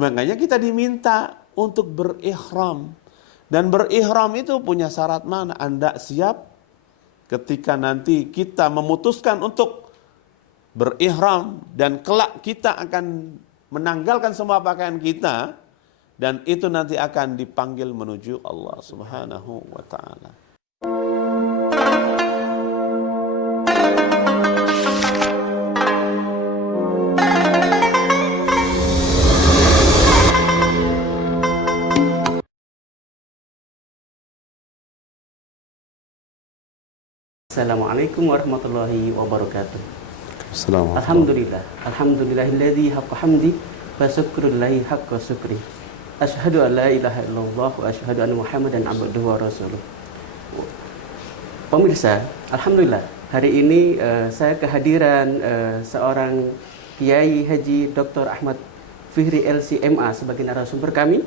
Makanya kita diminta untuk berihram. Dan berihram itu punya syarat mana? Anda siap ketika nanti kita memutuskan untuk berihram dan kelak kita akan menanggalkan semua pakaian kita dan itu nanti akan dipanggil menuju Allah Subhanahu wa taala. Assalamualaikum warahmatullahi wabarakatuh. Assalamualaikum. Alhamdulillah, alhamdulillahilladzi haqqa hamdi wa syukrulillahi haqqa syukri. Asyhadu an la ilaha illallah wa asyhadu anna Muhammadan abduhu wa rasuluh. Pemirsa, alhamdulillah hari ini saya kehadiran seorang Kiai Haji Dr. Ahmad Fihri LC.MA sebagai narasumber kami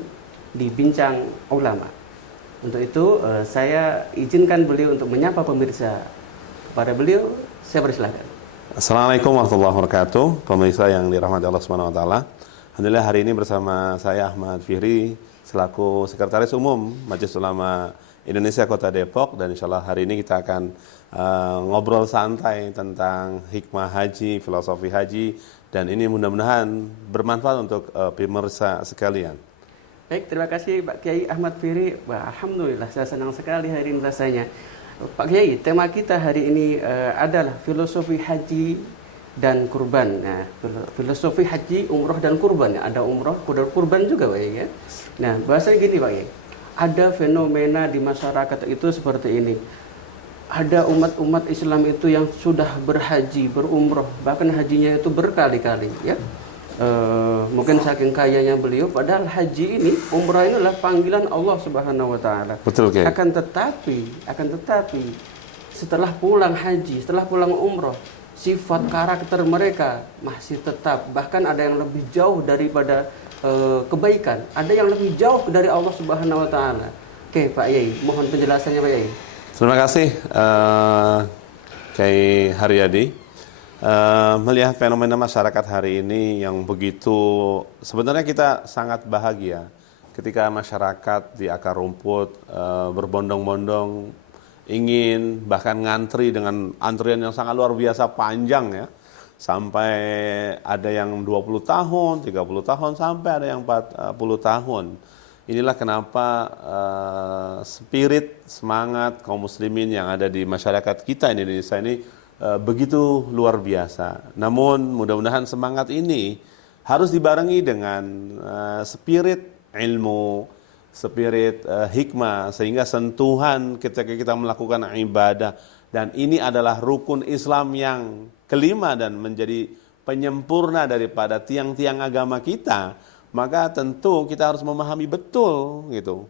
di Bincang Ulama. Untuk itu saya izinkan beliau untuk menyapa pemirsa. Kepada beliau saya persilakan. Assalamualaikum warahmatullahi wabarakatuh. Pemirsa yang dirahmati Allah Subhanahu wa taala. Alhamdulillah hari ini bersama saya Ahmad Fihri selaku Sekretaris Umum Majelis Ulama Indonesia Kota Depok, dan insyaallah hari ini kita akan ngobrol santai tentang hikmah haji, filosofi haji, dan ini mudah-mudahan bermanfaat untuk pemirsa sekalian. Baik, terima kasih Pak Kiai Ahmad Fihri. Wah, alhamdulillah saya senang sekali hari ini rasanya. Pak Kiai, tema kita hari ini adalah filosofi haji dan kurban. Nah, filosofi haji, umroh dan kurban. Ada umroh, kurban juga Pak Kiai ya. Nah, bahasanya gini Pak Kiai. Ada fenomena di masyarakat itu seperti ini. Ada umat-umat Islam itu yang sudah berhaji, berumroh, bahkan hajinya itu berkali-kali ya. Mungkin saking kayanya beliau, padahal haji ini, umrah ini adalah panggilan Allah Subhanahu wa taala. Betul, Kiai. Akan tetapi setelah pulang haji, setelah pulang umrah, sifat karakter mereka masih tetap, bahkan ada yang lebih jauh daripada kebaikan, ada yang lebih jauh dari Allah Subhanahu wa taala. Oke, Pak Yai, mohon penjelasannya Pak Yai. Terima kasih Kiai Haryadi. Melihat fenomena masyarakat hari ini yang begitu, sebenarnya kita sangat bahagia ketika masyarakat di akar rumput berbondong-bondong ingin bahkan ngantri dengan antrian yang sangat luar biasa panjang ya, sampai ada yang 20 tahun, 30 tahun, sampai ada yang 40 tahun. Inilah kenapa spirit, semangat kaum muslimin yang ada di masyarakat kita di Indonesia ini begitu luar biasa. Namun mudah-mudahan semangat ini harus dibarengi dengan spirit ilmu, spirit hikmah, sehingga sentuhan ketika kita melakukan ibadah, dan ini adalah rukun Islam yang kelima dan menjadi penyempurna daripada tiang-tiang agama kita, maka tentu kita harus memahami betul gitu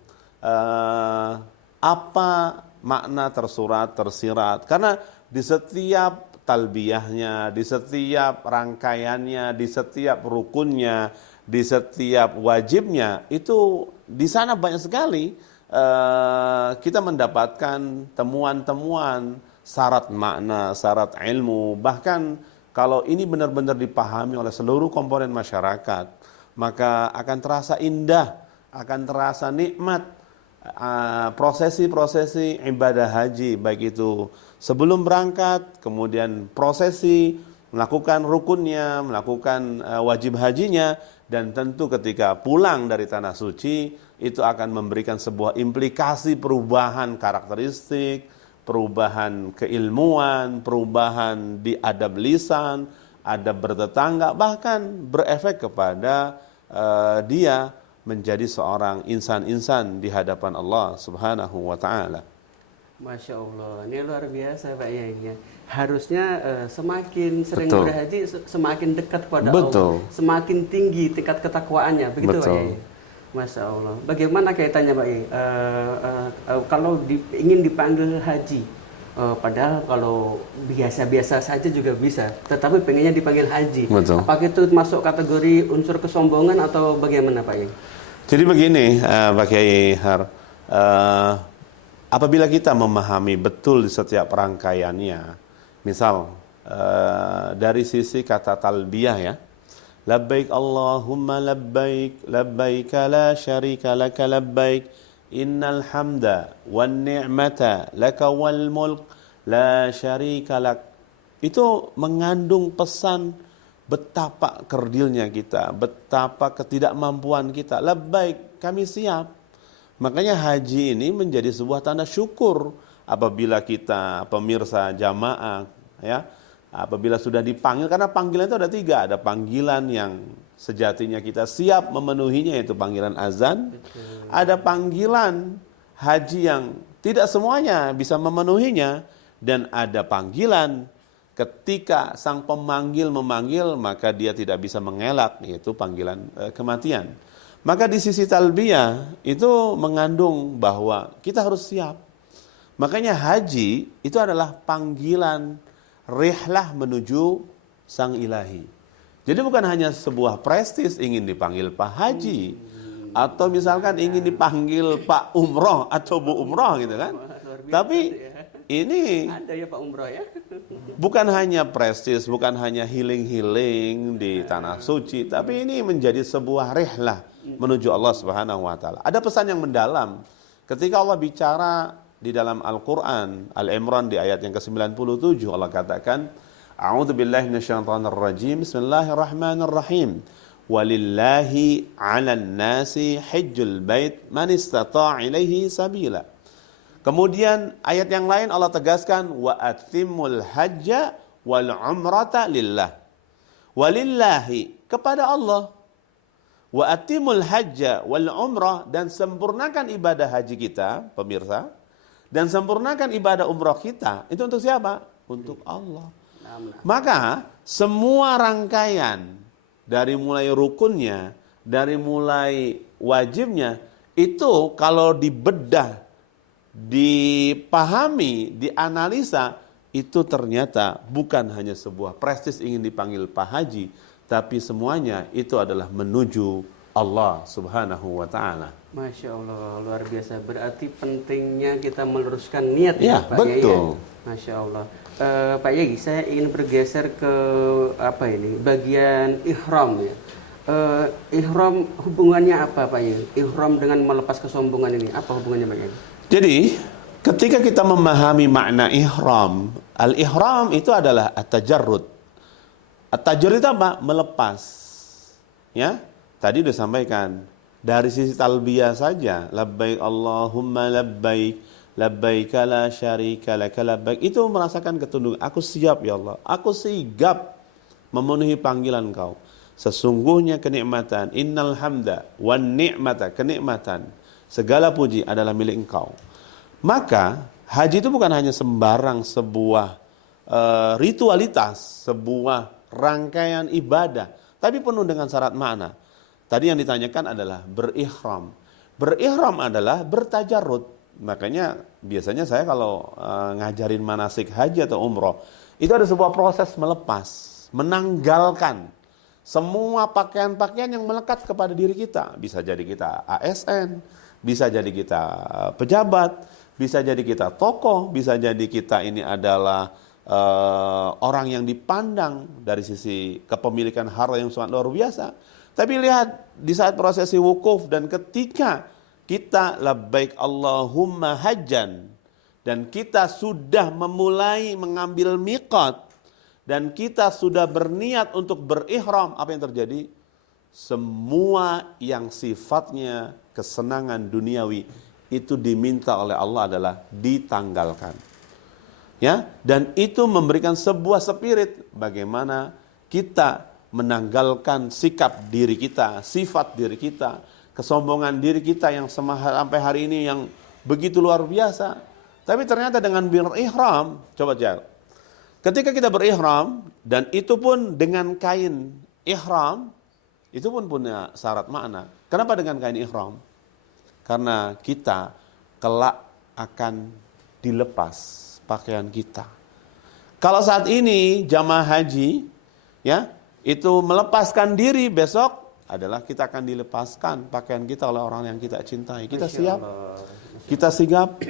apa makna tersurat, tersirat, karena di setiap talbiyahnya, di setiap rangkaiannya, di setiap rukunnya, di setiap wajibnya, itu di sana banyak sekali kita mendapatkan temuan-temuan, syarat makna, syarat ilmu. Bahkan kalau ini benar-benar dipahami oleh seluruh komponen masyarakat, maka akan terasa indah, akan terasa nikmat prosesi-prosesi ibadah haji, baik itu sebelum berangkat, kemudian prosesi, melakukan rukunnya, melakukan wajib hajinya, dan tentu ketika pulang dari tanah suci, itu akan memberikan sebuah implikasi perubahan karakteristik, perubahan keilmuan, perubahan di adab lisan, adab bertetangga, bahkan berefek kepada dia menjadi seorang insan-insan di hadapan Allah Subhanahu wa taala. Masya Allah, ini luar biasa Pak Yai. Harusnya semakin sering Betul. berhaji, semakin dekat kepada Betul. Allah, semakin tinggi tingkat ketakwaannya, begitu Pak Betul. Yai. Masya Allah. Bagaimana kaitannya Pak Yai? Kalau ingin dipanggil haji, padahal kalau biasa-biasa saja juga bisa, tetapi pengennya dipanggil haji. Betul. Apakah itu masuk kategori unsur kesombongan atau bagaimana Pak Yai? Jadi begini Pak Kiai Har, apabila kita memahami betul di setiap rangkaiannya, misal dari sisi kata talbiyah ya, Labbaik Allahumma labbaik, labbaik la syarika laka labbaik, innal hamda wan ni'mata laka wal mulk la syarika lak. Itu mengandung pesan betapa kerdilnya kita, betapa ketidakmampuan kita. Labbaik, kami siap. Makanya haji ini menjadi sebuah tanda syukur apabila kita pemirsa jamaah, ya, apabila sudah dipanggil, karena panggilan itu ada 3. Ada panggilan yang sejatinya kita siap memenuhinya, yaitu panggilan azan. Betul. Ada panggilan haji yang tidak semuanya bisa memenuhinya. Dan ada panggilan ketika sang pemanggil memanggil, maka dia tidak bisa mengelak, yaitu panggilan kematian. Maka di sisi talbiyah itu mengandung bahwa kita harus siap. Makanya haji itu adalah panggilan rihlah menuju sang ilahi. Jadi bukan hanya sebuah prestis ingin dipanggil Pak Haji, atau misalkan ingin dipanggil Pak Umroh atau Bu Umroh gitu kan. Tapi ini ada ya Pak Umroh ya. bukan hanya prestis, bukan hanya healing-healing di tanah suci, tapi ini menjadi sebuah rihlah menuju Allah Subhanahu wa taala. Ada pesan yang mendalam ketika Allah bicara di dalam Al-Quran, Al-Imran di ayat yang ke-97, Allah katakan, A'udzu billahi minasyaitonir rajim, Bismillahirrahmanirrahim. Walillahi 'alan nasi hajjul bait man istata'a ilaihi sabila. Kemudian ayat yang lain Allah tegaskan, wa atimul hajja wal umrata lillah. Walillahi, kepada Allah. Wa atimul hajja wal umrah, dan sempurnakan ibadah haji kita, pemirsa. Dan sempurnakan ibadah umrah kita. Itu untuk siapa? Untuk Allah. Maka semua rangkaian dari mulai rukunnya, dari mulai wajibnya, itu kalau dibedah, dipahami, dianalisa, itu ternyata bukan hanya sebuah prestis ingin dipanggil Pak Haji, tapi semuanya itu adalah menuju Allah Subhanahu wa taala. Masya Allah, luar biasa. Berarti pentingnya kita meluruskan niat ya, Pak betul. Yai. Masya Allah. Pak Yai, saya ingin bergeser ke bagian ihram ya. Ihram hubungannya apa Pak Yai? Ihram dengan melepas kesombongan ini, apa hubungannya Pak Yai? Jadi ketika kita memahami makna ihram, al-ihram itu adalah at-tajarrud. At-tajarrud itu apa? Melepas. Ya, tadi sudah sampaikan. Dari sisi talbiyah saja, labbaik Allahumma labbaik, labbaik la syarika laka labbaik, itu merasakan ketunduk. Aku siap ya Allah, aku sigap memenuhi panggilan Kau. Sesungguhnya kenikmatan, innal hamda wan ni'mata, kenikmatan, segala puji adalah milik Engkau. Maka haji itu bukan hanya sembarang sebuah ritualitas, sebuah rangkaian ibadah, tapi penuh dengan syarat makna. Tadi yang ditanyakan adalah berihram. Berihram adalah bertajarrud. Makanya biasanya saya kalau ngajarin manasik haji atau umroh, itu ada sebuah proses melepas, menanggalkan semua pakaian-pakaian yang melekat kepada diri kita. Bisa jadi kita ASN, bisa jadi kita pejabat, bisa jadi kita tokoh, bisa jadi kita ini adalah orang yang dipandang dari sisi kepemilikan harta yang sangat luar biasa. Tapi lihat di saat prosesi wukuf dan ketika kita labbaik Allahumma hajjan dan kita sudah memulai mengambil miqat dan kita sudah berniat untuk berihram, apa yang terjadi? Semua yang sifatnya kesenangan duniawi itu diminta oleh Allah adalah ditanggalkan. Ya, dan itu memberikan sebuah spirit bagaimana kita menanggalkan sikap diri kita, sifat diri kita, kesombongan diri kita yang sampai hari ini yang begitu luar biasa. Tapi ternyata dengan berihram, coba cek. Ketika kita berihram dan itu pun dengan kain ihram, itu pun punya syarat makna. Kenapa dengan kain ihram? Karena kita kelak akan dilepas pakaian kita. Kalau saat ini jamaah haji, ya, itu melepaskan diri, besok adalah kita akan dilepaskan pakaian kita oleh orang yang kita cintai. Kita siap, kita sigap.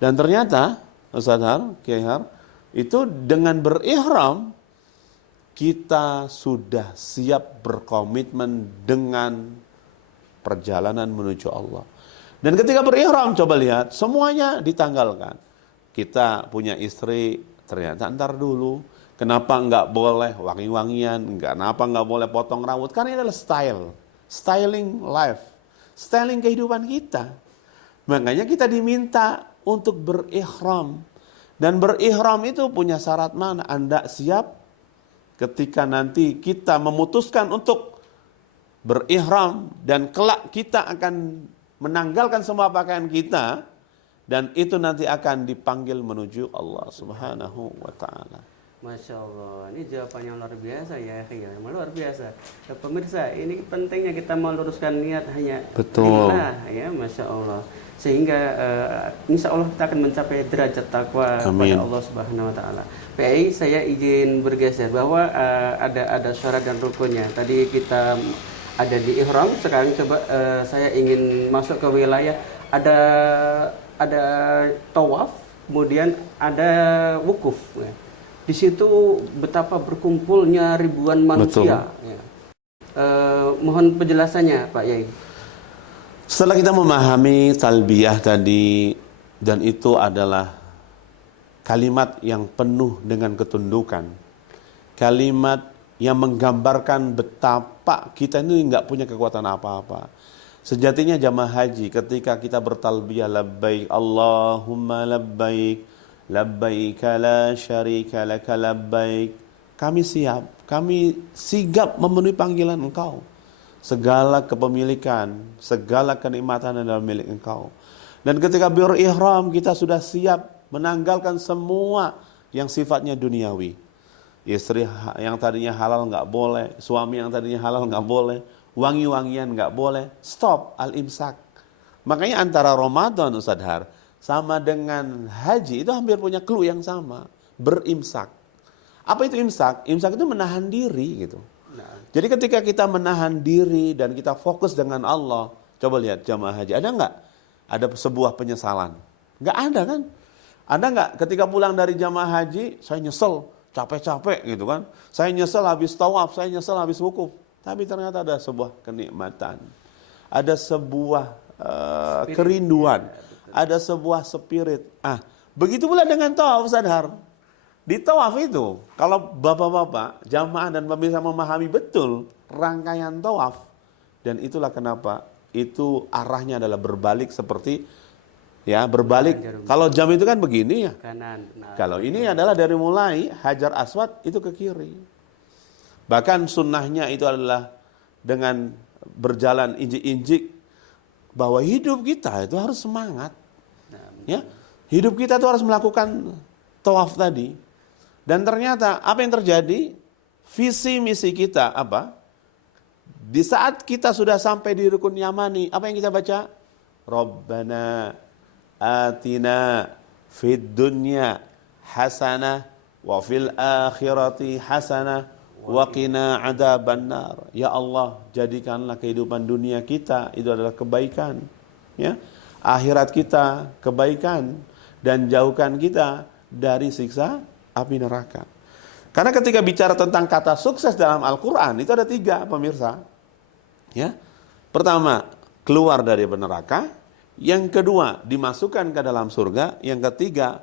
Dan ternyata Ustaz Har, Kiai Har, itu dengan berihram kita sudah siap berkomitmen dengan perjalanan menuju Allah. Dan ketika berihram, coba lihat, semuanya ditanggalkan. Kita punya istri, ternyata ntar dulu. Kenapa nggak boleh wangi-wangian? Kenapa nggak boleh potong rambut? Karena ini adalah styling life, styling kehidupan kita. Makanya kita diminta untuk berihram. Dan berihram itu punya syarat mana? Anda siap ketika nanti kita memutuskan untuk berihram dan kelak kita akan menanggalkan semua pakaian kita, dan itu nanti akan dipanggil menuju Allah Subhanahu wa ta'ala. Masya Allah, ini jawaban yang luar biasa ya, luar biasa. Ya, pemirsa, ini pentingnya kita meluruskan niat hanya lillah, ya, Masya Allah. Sehingga insya Allah kita akan mencapai derajat takwa kepada Allah Subhanahu Wa Taala. PAI, saya izin bergeser bahwa ada syarat dan rukunnya. Tadi kita ada di ihram, sekarang coba saya ingin masuk ke wilayah ada tawaf, kemudian ada wukuf. Ya. Di situ betapa berkumpulnya ribuan manusia. Ya. Mohon penjelasannya, Pak Yai. Setelah kita memahami talbiyah tadi, dan itu adalah kalimat yang penuh dengan ketundukan, kalimat yang menggambarkan betapa kita ini nggak punya kekuatan apa-apa. Sejatinya jamaah haji ketika kita bertalbiyah labbaik Allahumma labbaik labbaik la syarika laka labbaik, kami siap, kami sigap memenuhi panggilan Engkau. Segala kepemilikan, segala kenikmatan adalah milik Engkau. Dan ketika berihram kita sudah siap menanggalkan semua yang sifatnya duniawi. Istri yang tadinya halal nggak boleh, suami yang tadinya halal nggak boleh, wangi-wangian nggak boleh, stop, al-imsak. Makanya antara Ramadan, Ustaz Har, sama dengan haji itu hampir punya clue yang sama, berimsak. Apa itu imsak? Imsak itu menahan diri gitu. Jadi ketika kita menahan diri dan kita fokus dengan Allah, coba lihat jamaah haji, ada nggak? Ada sebuah penyesalan? Nggak ada kan? Ada nggak ketika pulang dari jamaah haji, saya nyesel, capek-capek gitu kan? Saya nyesel habis tawaf, saya nyesel habis wukuf. Tapi ternyata ada sebuah kenikmatan, ada sebuah kerinduan, ada sebuah spirit. Begitu pula dengan tawaf, sadar. Di tawaf itu, kalau bapak-bapak, jamaah dan pemirsa memahami betul rangkaian tawaf, dan itulah kenapa itu arahnya adalah berbalik seperti ya berbalik. Kalau jam itu kan begini ya. Kanan. Kalau ini adalah dari mulai Hajar Aswad itu ke kiri. Bahkan sunnahnya itu adalah dengan berjalan injik-injik, bahwa hidup kita itu harus semangat. Ya, hidup kita itu harus melakukan tawaf tadi. Dan ternyata apa yang terjadi? Visi misi kita apa? Di saat kita sudah sampai di rukun yamani, apa yang kita baca? Rabbana atina fid dunya hasanah wa fil akhirati hasanah wa qina adzabannar. Ya Allah, jadikanlah kehidupan dunia kita itu adalah kebaikan, ya. Akhirat kita kebaikan, dan jauhkan kita dari siksa api neraka. Karena ketika bicara tentang kata sukses dalam Al-Quran, itu ada 3, pemirsa. Ya. Pertama, keluar dari neraka. Yang kedua, dimasukkan ke dalam surga. Yang ketiga,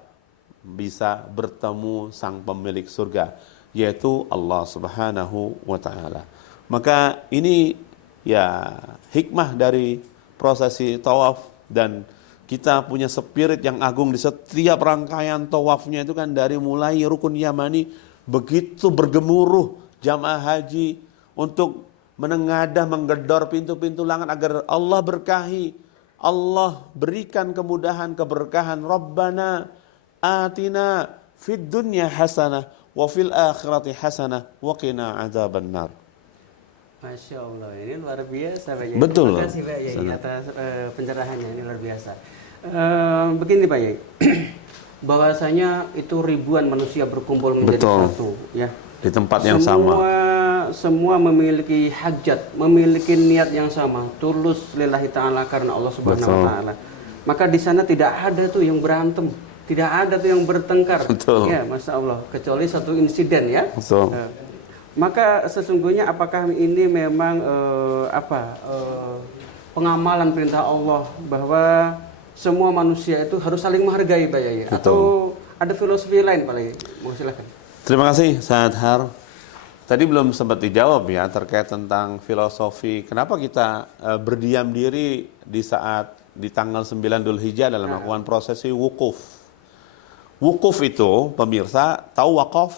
bisa bertemu sang pemilik surga, yaitu Allah Subhanahu wa ta'ala. Maka ini ya hikmah dari prosesi tawaf, dan kita punya spirit yang agung di setiap rangkaian tawafnya itu kan, dari mulai rukun yamani begitu bergemuruh jamaah haji untuk menengadah, menggedor pintu-pintu langit agar Allah berkahi, Allah berikan kemudahan, keberkahan. Rabbana atina fid dunya hasanah wa fil akhirati hasanah wa qina adzabannar. Masya Allah, ini luar biasa Pak Yai. Betul. Terima kasih Pak Yai atas pencerahannya, ini luar biasa. Begini Pak Yai, bahwasanya itu ribuan manusia berkumpul menjadi satu, ya. Di tempat yang sama. Semua memiliki hajat, memiliki niat yang sama, tulus lillahi ta'ala karena Allah Subhanahu wa ta'ala. Maka di sana tidak ada tuh yang berantem, tidak ada tuh yang bertengkar. Betul. Ya, Masya Allah, kecuali satu insiden ya. Betul. Maka sesungguhnya apakah ini memang pengamalan perintah Allah bahwa semua manusia itu harus saling menghargai Pak Yai? Atau ada filosofi lain Pak Yai? Mau silakan. Terima kasih Saat Har. Tadi belum sempat dijawab ya terkait tentang filosofi kenapa kita berdiam diri di saat di tanggal 9 Dzulhijjah dalam melakukan prosesi wukuf. Wukuf itu pemirsa tahu wakaf?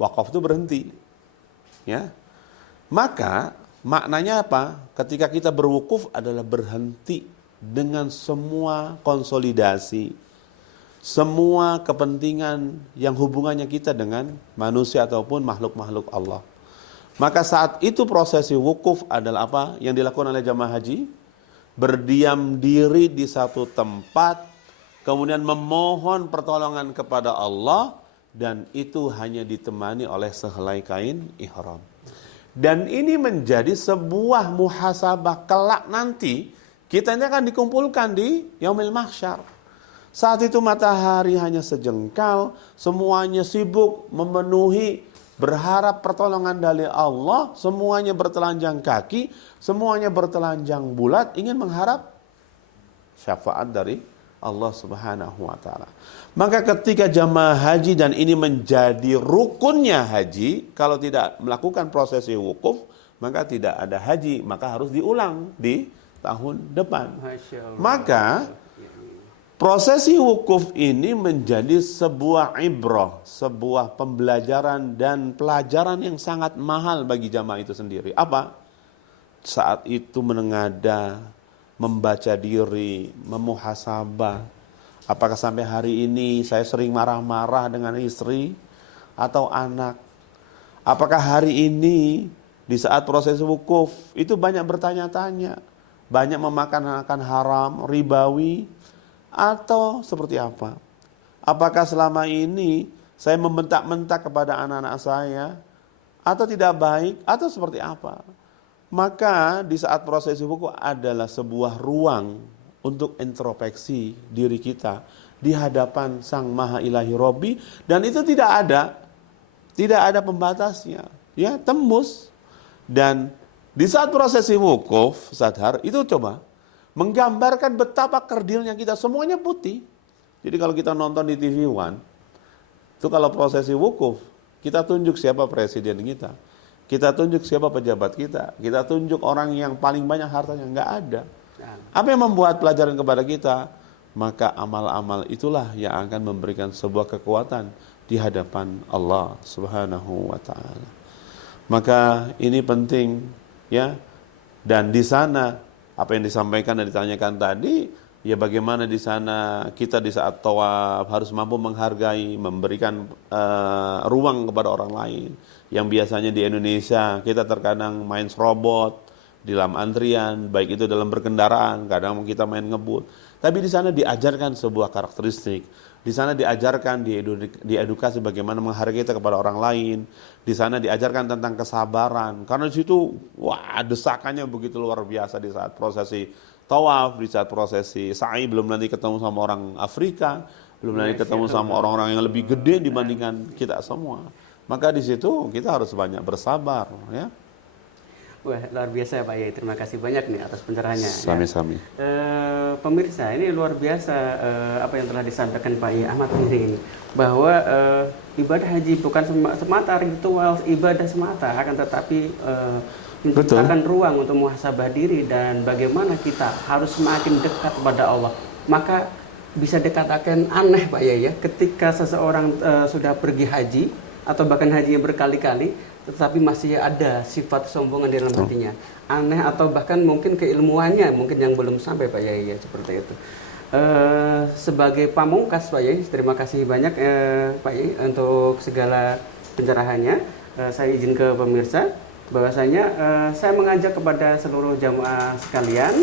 Wakaf itu berhenti. Ya. Maka maknanya apa? Ketika kita berwukuf adalah berhenti dengan semua konsolidasi, semua kepentingan yang hubungannya kita dengan manusia ataupun makhluk-makhluk Allah. Maka saat itu prosesi wukuf adalah apa yang dilakukan oleh jamaah haji? Berdiam diri di satu tempat, kemudian memohon pertolongan kepada Allah, dan itu hanya ditemani oleh sehelai kain ihram. Dan ini menjadi sebuah muhasabah kelak nanti, kita ini akan dikumpulkan di Yaumil Mahsyar. Saat itu matahari hanya sejengkal, semuanya sibuk memenuhi, berharap pertolongan dari Allah, semuanya bertelanjang kaki, semuanya bertelanjang bulat, ingin mengharap syafaat dari Allah Subhanahu wa taala. Maka ketika jamaah haji dan ini menjadi rukunnya haji, kalau tidak melakukan prosesi wukuf, maka tidak ada haji, maka harus diulang di tahun depan. Maka prosesi wukuf ini menjadi sebuah ibrah, sebuah pembelajaran dan pelajaran yang sangat mahal bagi jamaah itu sendiri. Apa? Saat itu menengadah, membaca diri, memuhasabah. Apakah sampai hari ini saya sering marah-marah dengan istri atau anak? Apakah hari ini di saat proses wukuf itu banyak bertanya-tanya, banyak memakan haram, ribawi, atau seperti apa? Apakah selama ini saya membentak-bentak kepada anak-anak saya, atau tidak baik, atau seperti apa? Maka di saat prosesi wukuf adalah sebuah ruang untuk introspeksi diri kita di hadapan Sang Maha Ilahi Robbi, dan itu tidak ada pembatasnya, ya, tembus. Dan di saat prosesi wukuf, Sadhar, itu coba menggambarkan betapa kerdilnya kita, semuanya putih. Jadi kalau kita nonton di TV One, itu kalau prosesi wukuf, kita tunjuk siapa presiden kita, kita tunjuk siapa pejabat kita tunjuk orang yang paling banyak hartanya, nggak ada. Apa yang membuat pelajaran kepada kita? Maka amal-amal itulah yang akan memberikan sebuah kekuatan di hadapan Allah Subhanahu wa taala. Maka ini penting, ya. Dan di sana apa yang disampaikan dan ditanyakan tadi, ya bagaimana di sana kita di saat tawaf harus mampu menghargai, memberikan ruang kepada orang lain. Yang biasanya di Indonesia kita terkadang main serobot di dalam antrian, baik itu dalam berkendaraan, kadang kita main ngebut. Tapi di sana diajarkan sebuah karakteristik. Di sana diajarkan, diedukasi bagaimana menghargai kita kepada orang lain. Di sana diajarkan tentang kesabaran. Karena di situ, wah, desakannya begitu luar biasa di saat prosesi tawaf, di saat prosesi sa'i, belum nanti ketemu sama orang Afrika, belum nanti ketemu sama orang-orang yang lebih gede dibandingkan kita semua. Maka di situ kita harus banyak bersabar, ya. Wah, luar biasa Pak Yai, terima kasih banyak nih atas pencerahannya. Sami-sami. Pemirsa, ini luar biasa apa yang telah disampaikan Pak Yai Ahmad Fihri, bahwa ibadah haji bukan semata ritual ibadah semata, akan tetapi menciptakan ruang untuk muhasabah diri dan bagaimana kita harus semakin dekat kepada Allah. Maka bisa dikatakan aneh Pak Yai ya, ketika seseorang sudah pergi haji atau bahkan hajinya berkali-kali, tetapi masih ada sifat sombongan di dalam hatinya. Aneh atau bahkan mungkin keilmuannya mungkin yang belum sampai Pak Yai ya, seperti itu. Sebagai pamungkas Pak Yai, terima kasih banyak Pak Yai untuk segala pencerahannya. Saya izin ke pemirsa bahwasanya saya mengajak kepada seluruh jamaah sekalian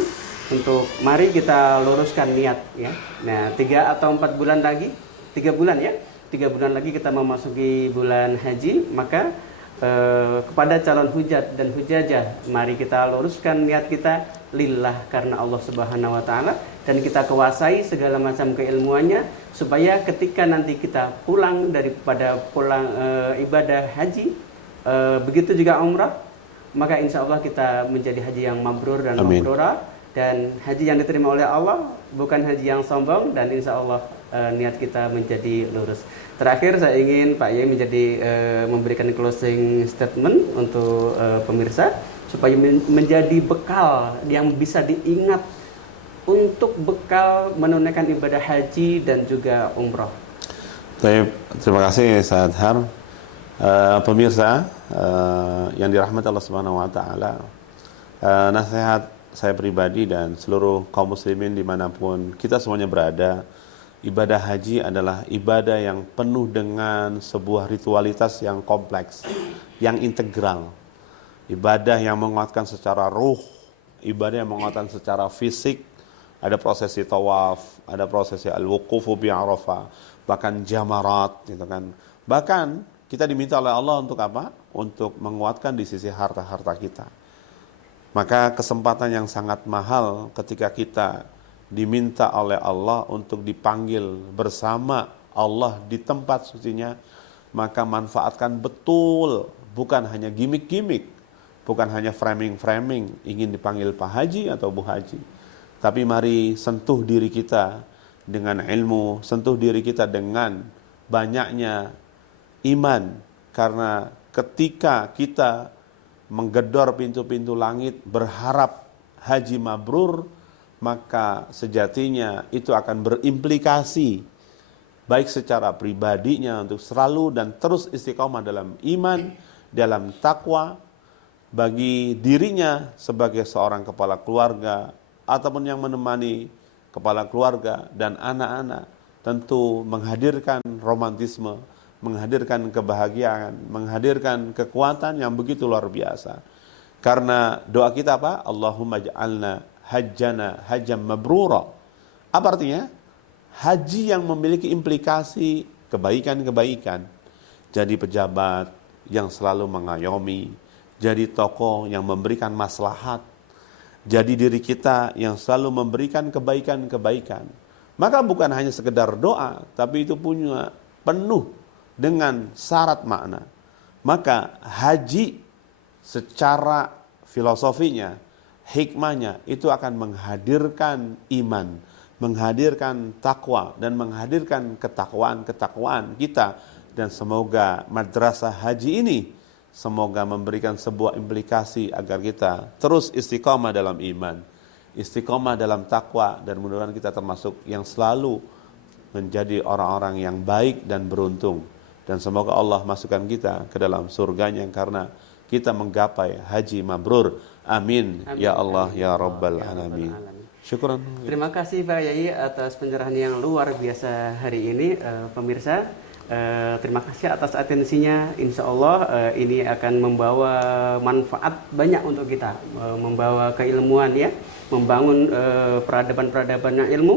untuk mari kita luruskan niat ya. Nah, 3 atau 4 bulan lagi, 3 bulan ya. 3 bulan lagi kita memasuki bulan haji, maka kepada calon hujat dan hujajah, mari kita luruskan niat kita lillah karena Allah Subhanahu wa taala, dan kita kuasai segala macam keilmuannya supaya ketika nanti kita pulang daripada ibadah haji, Begitu juga umrah, maka insya Allah kita menjadi haji yang mabrur dan Amin. mabrura, dan haji yang diterima oleh Allah, bukan haji yang sombong, dan insya Allah niat kita menjadi lurus. Terakhir saya ingin Pak Yai memberikan closing statement untuk pemirsa supaya menjadi bekal yang bisa diingat untuk bekal menunaikan ibadah haji dan juga umroh. Terima kasih Ustaz Har. Pemirsa yang dirahmati Allah Subhanahu wa taala, nasihat saya pribadi dan seluruh kaum muslimin dimanapun kita semuanya berada, ibadah haji adalah ibadah yang penuh dengan sebuah ritualitas yang kompleks, yang integral, ibadah yang menguatkan secara ruh, ibadah yang menguatkan secara fisik. Ada prosesi tawaf, ada prosesi al-wuqufu bi Arafah, bahkan jamarat, gitu kan. Bahkan kita diminta oleh Allah untuk apa? Untuk menguatkan di sisi harta-harta kita. Maka kesempatan yang sangat mahal ketika kita diminta oleh Allah untuk dipanggil bersama Allah di tempat sucinya, maka manfaatkan betul, bukan hanya gimmick-gimmick, bukan hanya framing-framing, ingin dipanggil Pak Haji atau Bu Haji. Tapi mari sentuh diri kita dengan ilmu, sentuh diri kita dengan banyaknya iman, karena ketika kita menggedor pintu-pintu langit berharap haji mabrur, maka sejatinya itu akan berimplikasi baik secara pribadinya untuk selalu dan terus istiqomah dalam iman, dalam takwa, bagi dirinya sebagai seorang kepala keluarga ataupun yang menemani kepala keluarga dan anak-anak, tentu menghadirkan romantisme, menghadirkan kebahagiaan, menghadirkan kekuatan yang begitu luar biasa. Karena doa kita apa? Allahumma ja'alna hajjana hajjam mabrura. Apa artinya? Haji yang memiliki implikasi kebaikan-kebaikan. Jadi pejabat yang selalu mengayomi, jadi tokoh yang memberikan maslahat, jadi diri kita yang selalu memberikan kebaikan-kebaikan. Maka bukan hanya sekedar doa, tapi itu punya penuh dengan syarat makna. Maka haji secara filosofinya, hikmahnya itu akan menghadirkan iman, menghadirkan takwa, dan menghadirkan ketakwaan kita. Dan semoga madrasah haji ini semoga memberikan sebuah implikasi agar kita terus istiqomah dalam iman, istiqomah dalam takwa, dan mudah-mudahan kita termasuk yang selalu menjadi orang-orang yang baik dan beruntung. Dan semoga Allah masukkan kita ke dalam surganya karena kita menggapai haji mabrur. Amin. Ya Allah, ya Rabbal Alamin. Syukran. Terima kasih Pak Yai atas pencerahan yang luar biasa hari ini. Pemirsa, terima kasih atas atensinya. Insya Allah ini akan membawa manfaat banyak untuk kita, membawa keilmuan ya, membangun peradaban-peradaban yang ilmu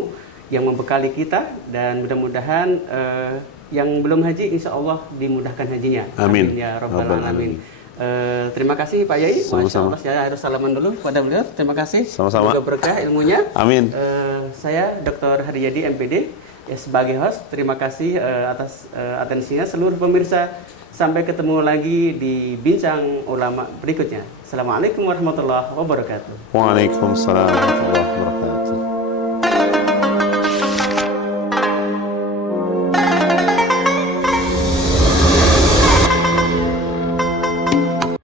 yang membekali kita, dan mudah-mudahan yang belum haji insya Allah dimudahkan hajinya. Amin. Ya Rabbal Alamin. Terima kasih Pak Yai. Masya Allah, saya harus salaman dulu kepada beliau. Terima kasih. Sama-sama. Semoga berkah ilmunya. Amin. Saya Dr. Haryadi MPD sebagai host. Terima kasih atas atensinya seluruh pemirsa. Sampai ketemu lagi di Bincang Ulama berikutnya. Assalamualaikum warahmatullahi wabarakatuh. Waalaikumsalam warahmatullahi wabarakatuh.